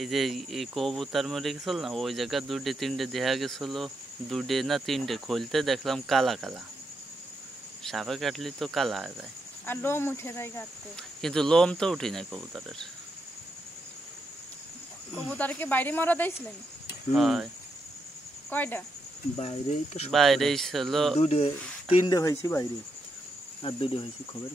এই যে এই কবুতর মরে গেছিল না, ওই জায়গা দুইটে তিনটে দেখা গেছিল, দুইটে না তিনটে খুলতে দেখলাম কালা কালা। সাপে কাটলি তো কালা হয়ে যায়, আর লোম উঠে যায় কাটতে, কিন্তু লোম তো উঠি নাই কবুতরের। কবুতরকে বাইরে মারা দিয়েছিলেন? হয় কয়টা? বাইরেই তো বাইরেই ছিল, দুইটে তিনটে হয়েছে বাইরে, আর দুইটে হয়েছে খবর।